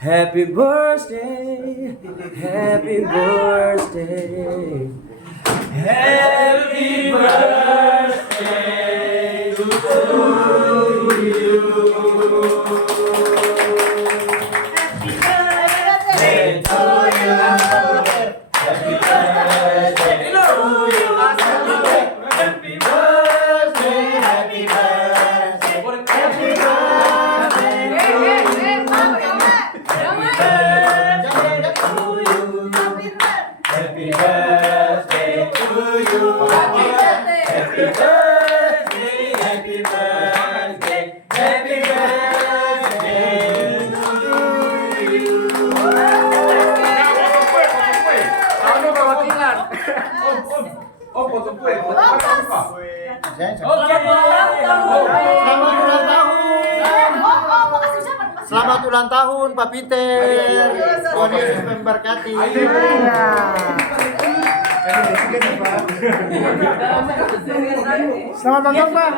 Happy birthday, happy birthday, happy birthday to you. Happy birthday to you. Happy birthday to you. Happy birthday, happy birthday, happy Happy birthday to you. Happy birthday. Happy birthday. Happy birthday. Happy birthday to you. Ano perwakilan? Oh, potong kue. Selamat ulang tahun Pak Peter. Tuhan Yesus memberkati. Selamat ulang tahun, Pak.